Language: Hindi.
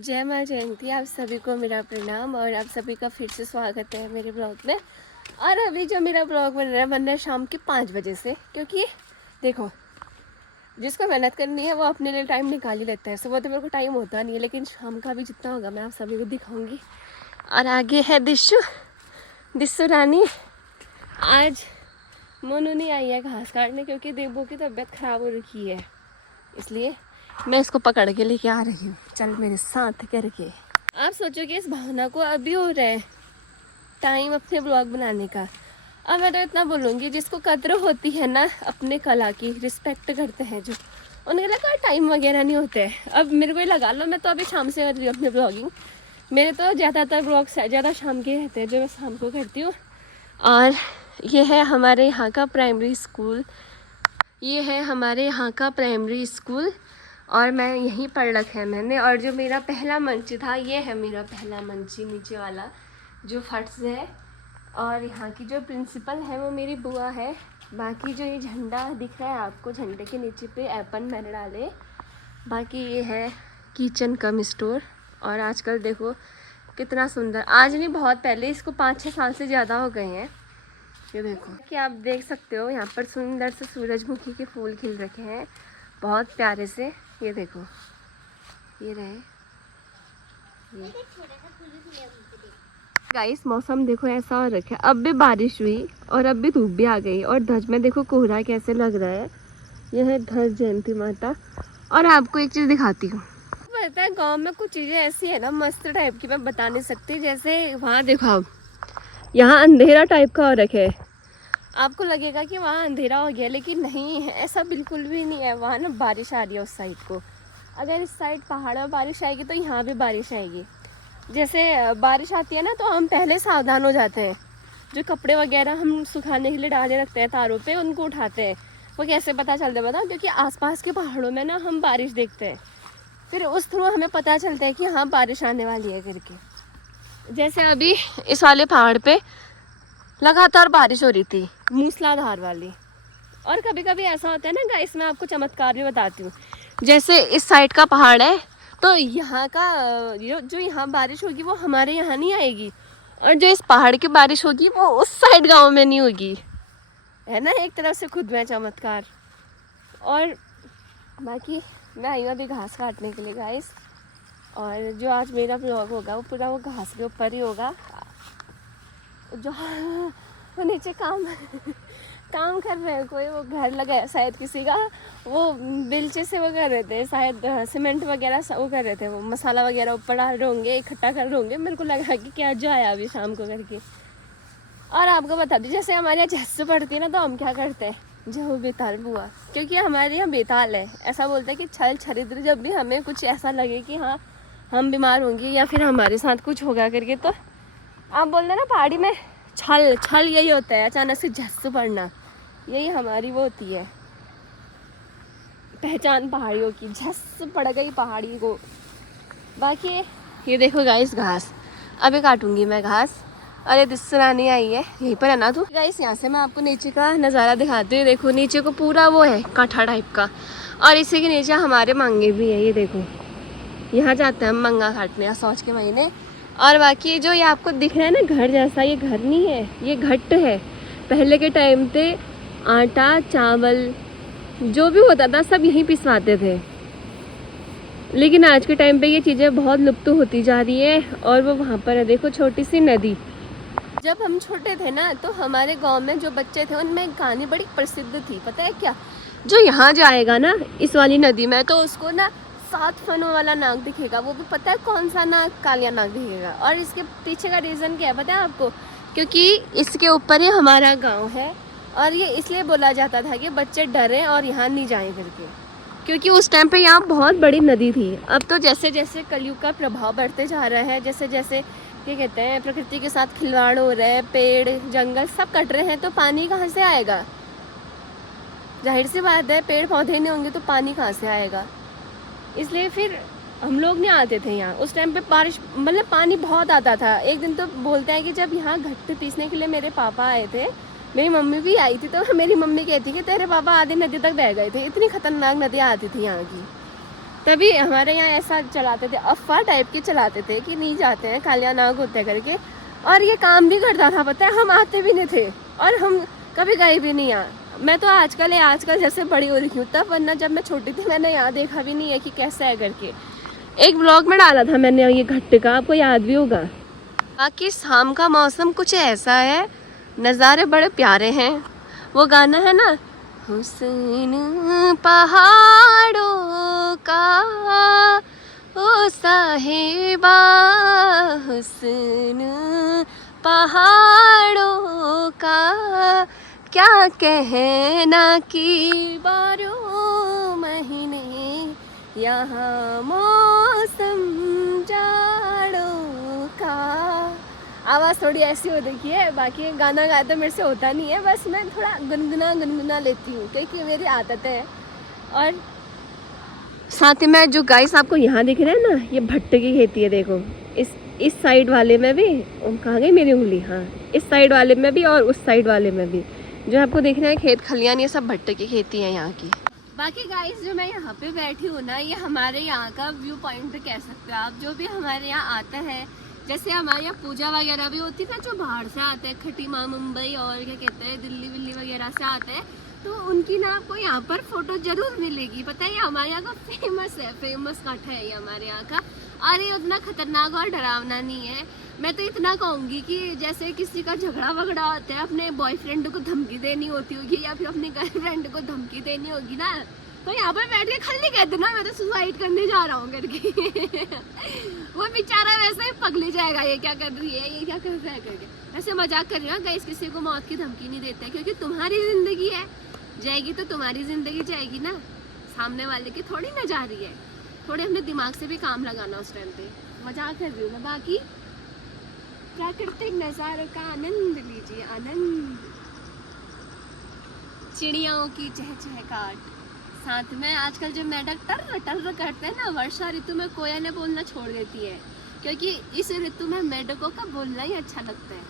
जय माँ जयंती। आप सभी को मेरा प्रणाम और आप सभी का फिर से स्वागत है मेरे ब्लॉग में। और अभी जो मेरा ब्लॉग बन रहा है शाम के 5 बजे से, क्योंकि देखो जिसको मेहनत करनी है वो अपने लिए टाइम निकाल ही लेता है। सुबह तो मेरे को टाइम होता नहीं है, लेकिन शाम का भी जितना होगा मैं आप सभी को दिखाऊंगी। और आगे है दिशु रानी। आज मोनू नहीं आई है घास काटने, क्योंकि देवो की तबीयत खराब हो रखी है, इसलिए मैं इसको पकड़ के लेके आ रही हूँ। चल मेरे साथ करके। आप सोचो कि इस भावना को अभी हो रहा है टाइम अपने ब्लॉग बनाने का। अब मैं तो इतना बोलूँगी, जिसको कद्र होती है ना अपने कला की, रिस्पेक्ट करते हैं जो, उनके लिए कोई टाइम वगैरह नहीं होते हैं। अब मेरे को ही लगा लो, मैं तो अभी शाम से कर रही हूँ अपने ब्लॉगिंग। मेरे तो ज़्यादातर ब्लॉग ज़्यादा शाम के रहते हैं जो मैं शाम को करती हूँ। और ये है हमारे यहाँ का प्राइमरी स्कूल, और मैं यहीं पढ़ रखा है मैंने। और जो मेरा पहला मंच था, ये है मेरा पहला मंच नीचे वाला जो फर्श है। और यहाँ की जो प्रिंसिपल है वो मेरी बुआ है। बाकी जो ये झंडा दिख रहा है आपको, झंडे के नीचे पे एपन मैंने डाले। बाकी ये है किचन कम स्टोर। और आजकल देखो कितना सुंदर, आज नहीं बहुत पहले, इसको 5-6 साल से ज़्यादा हो गए हैं। ये देखो कि आप देख सकते हो यहाँ पर सुंदर से सूरजमुखी के फूल खिल रखे हैं बहुत प्यारे से। ये देखो, ये रहे ये। गाइस मौसम देखो ऐसा हो रखा है, अब भी बारिश हुई और अब भी धूप भी आ गई। और ध्वज में देखो कोहरा कैसे लग रहा है। यह है ध्वज जयंती माता। और आपको एक चीज़ दिखाती हूँ। पता है गाँव में कुछ चीज़ें ऐसी है ना मस्त टाइप की, मैं बता नहीं सकती। जैसे वहाँ देखो आप, यहाँ अंधेरा टाइप का हो रखा है। आपको लगेगा कि वहाँ अंधेरा हो गया, लेकिन नहीं है, ऐसा बिल्कुल भी नहीं है। वहाँ ना बारिश आ रही है उस साइड को। अगर इस साइड पहाड़ में बारिश आएगी तो यहाँ भी बारिश आएगी। जैसे बारिश आती है ना तो हम पहले सावधान हो जाते हैं। जो कपड़े वगैरह हम सुखाने के लिए डाले रखते हैं तारों पे, उनको उठाते हैं। वो कैसे पता चलता है बताओ? क्योंकि आसपास के पहाड़ों में ना हम बारिश देखते हैं, फिर उस थ्रू हमें पता चलता है कि हाँ बारिश आने वाली है करके। जैसे अभी इस वाले पहाड़ पे लगातार बारिश हो रही थी, मूसलाधार वाली। और कभी कभी ऐसा होता है ना गाइस, मैं आपको चमत्कार भी बताती हूँ। जैसे इस साइड का पहाड़ है तो यहाँ का जो यहाँ बारिश होगी वो हमारे यहाँ नहीं आएगी, और जो इस पहाड़ की बारिश होगी वो उस साइड गांव में नहीं होगी। है ना एक तरफ से खुद में चमत्कार। और बाकी मैं आई हूँ अभी घास काटने के लिए गाइस। और जो आज मेरा ब्लॉग होगा वो पूरा वो घास के ऊपर ही होगा। जो वो नीचे काम कर रहे हैं, कोई वो घर लगा है शायद किसी का, वो बेलचे से वो कर रहे थे शायद, सीमेंट वगैरह वो कर रहे थे, वो मसाला वगैरह ऊपर डाल रहे होंगे, इकट्ठा कर रहे होंगे। मेरे को लगा कि क्या जो आया अभी शाम को करके। और आपको बता दी, जैसे हमारे यहाँ झस्स पड़ती है ना तो हम क्या करते हैं, जो बेताल बुआ, क्योंकि हमारे यहाँ बेताल है, ऐसा बोलते हैं कि छल छरिद्र, जब भी हमें कुछ ऐसा लगे कि हाँ हम बीमार होंगे या फिर हमारे साथ कुछ होगा करके, तो आप बोल रहे ना पहाड़ी में छल यही होता है, अचानक से झस्स पड़ना, यही हमारी वो होती है पहचान पहाड़ियों की, झस्स पड़ गई पहाड़ी को। बाकी ये देखो गाइस घास, अभी काटूंगी मैं घास। अरे दिसरानी आई है, यहीं पर है ना तू? गाइस यहाँ से मैं आपको नीचे का नज़ारा दिखाती हूँ। देखो नीचे को पूरा वो है काठा टाइप का, और इसी के नीचे हमारे मांगे भी है। ये देखो यहाँ जाते हैं हम मंगा काटने सोच के महीने। और बाकी जो ये आपको दिख रहा है ना घर जैसा, ये घर नहीं है, ये घट्ट है। पहले के टाइम पे आटा चावल जो भी होता था सब यहीं पिसवाते थे, लेकिन आज के टाइम पे ये चीज़ें बहुत लुप्त होती जा रही है। और वो वहाँ पर है देखो छोटी सी नदी। जब हम छोटे थे ना तो हमारे गांव में जो बच्चे थे उनमें एक कहानी बड़ी प्रसिद्ध थी, पता है क्या? जो यहाँ जाएगा ना इस वाली नदी में तो उसको ना 7 फनों वाला नाग दिखेगा। वो भी पता है कौन सा नाग? कालिया नाग दिखेगा। और इसके पीछे का रीज़न क्या है पता है आपको? क्योंकि इसके ऊपर ही हमारा गांव है, और ये इसलिए बोला जाता था कि बच्चे डरें और यहाँ नहीं जाएं करके, क्योंकि उस टाइम पे यहाँ बहुत बड़ी नदी थी। अब तो जैसे जैसे कलयुग का प्रभाव बढ़ते जा रहा है, जैसे जैसे क्या कहते हैं प्रकृति के साथ खिलवाड़ हो रहा है, पेड़ जंगल सब कट रहे हैं, तो पानी कहाँ से आएगा? जाहिर सी बात है, पेड़ पौधे नहीं होंगे तो पानी कहाँ से आएगा? इसलिए फिर हम लोग नहीं आते थे यहाँ उस टाइम पे। बारिश मतलब पानी बहुत आता था। एक दिन तो बोलते हैं कि जब यहाँ घट्ट पीसने के लिए मेरे पापा आए थे, मेरी मम्मी भी आई थी, तो मेरी मम्मी कहती कि तेरे पापा आधी नदी तक बह गए थे, इतनी खतरनाक नदियाँ आती थी यहाँ की। तभी हमारे यहाँ ऐसा चलाते थे, अफवाह टाइप के चलाते थे कि नहीं जाते हैं, कालिया नाग होते हैं करके। और ये काम भी करता था, पता है, हम आते भी नहीं थे और हम कभी गए भी नहीं यहाँ। मैं तो आजकल जैसे बड़ी हो रही हूँ तब, वरना जब मैं छोटी थी मैंने यहाँ देखा भी नहीं है कि कैसा है करके। एक ब्लॉग में डाला था मैंने ये घट्ट का, आपको याद भी होगा। बाकी शाम का मौसम कुछ ऐसा है, नज़ारे बड़े प्यारे हैं। वो गाना है ना, हुस्न पहाड़ों का ओ साहिबा, हुस्न पहाड़ों का क्या कहना कि बारह महीने यहाँ मौसम जाड़ों का। आवाज़ थोड़ी ऐसी हो रखी है, बाकी गाना गाया तो मेरे से होता नहीं है, बस मैं थोड़ा गुनगुना लेती हूँ क्योंकि मेरी आदत है। और साथ ही में जो गाइस आपको यहाँ दिख रहे हैं ना, ये भट्टे की खेती है। देखो इस साइड वाले में भी, कहाँ गई मेरी उंगली, हाँ, इस साइड वाले में भी और उस साइड वाले में भी जो आपको दिख रहा है खेत खलियान, ये सब भट्टे की खेती है यहाँ की। बाकी गाइस जो मैं यहाँ पे बैठी हूँ ना, ये हमारे यहाँ का व्यू पॉइंट कह सकते हो आप। जो भी हमारे यहाँ आता है, जैसे हमारे यहाँ पूजा वगैरह भी होती है ना, जो बाहर से आते हैं, खटीमा मुंबई और क्या कहते हैं दिल्ली विल्ली वगैरह से आते हैं, तो उनकी ना आपको यहाँ पर फोटो जरूर मिलेगी। पता है, ये हमारे यहाँ का फेमस कट है ये हमारे यहाँ का। और ये उतना खतरनाक और डरावना नहीं है। मैं तो इतना कहूँगी कि जैसे किसी का झगड़ा वगड़ा होता है, अपने बॉयफ्रेंड को धमकी देनी होती होगी या फिर अपनी गर्लफ्रेंड को धमकी देनी होगी ना, तो यहाँ पर बैठ के खाली कह देना मैं तो सुसाइड करने जा रहा हूँ करके। वो बेचारा वैसे ही पगली जाएगा, ये क्या कर रही है, ये क्या कर रहा है करके। वैसे मजाक कर रही हूँ गाइस, किसी को मौत की धमकी नहीं देते, क्योंकि तुम्हारी जिंदगी है, जाएगी तो तुम्हारी जिंदगी जाएगी ना, सामने वाले की थोड़ी ना जा रही है। थोड़े अपने दिमाग से भी काम लगाना उस टाइम पे। मजाक कर रही हूँ मैं। बाकी प्राकृतिक नज़ारों का आनंद लीजिए, आनंद। चिड़ियाओं की चहचहाहट, साथ में आजकल जो मेढक टर टर करते हैं ना, वर्षा ऋतु में कोयलें बोलना छोड़ देती है, क्योंकि इस ऋतु में मेढकों का बोलना ही अच्छा लगता है।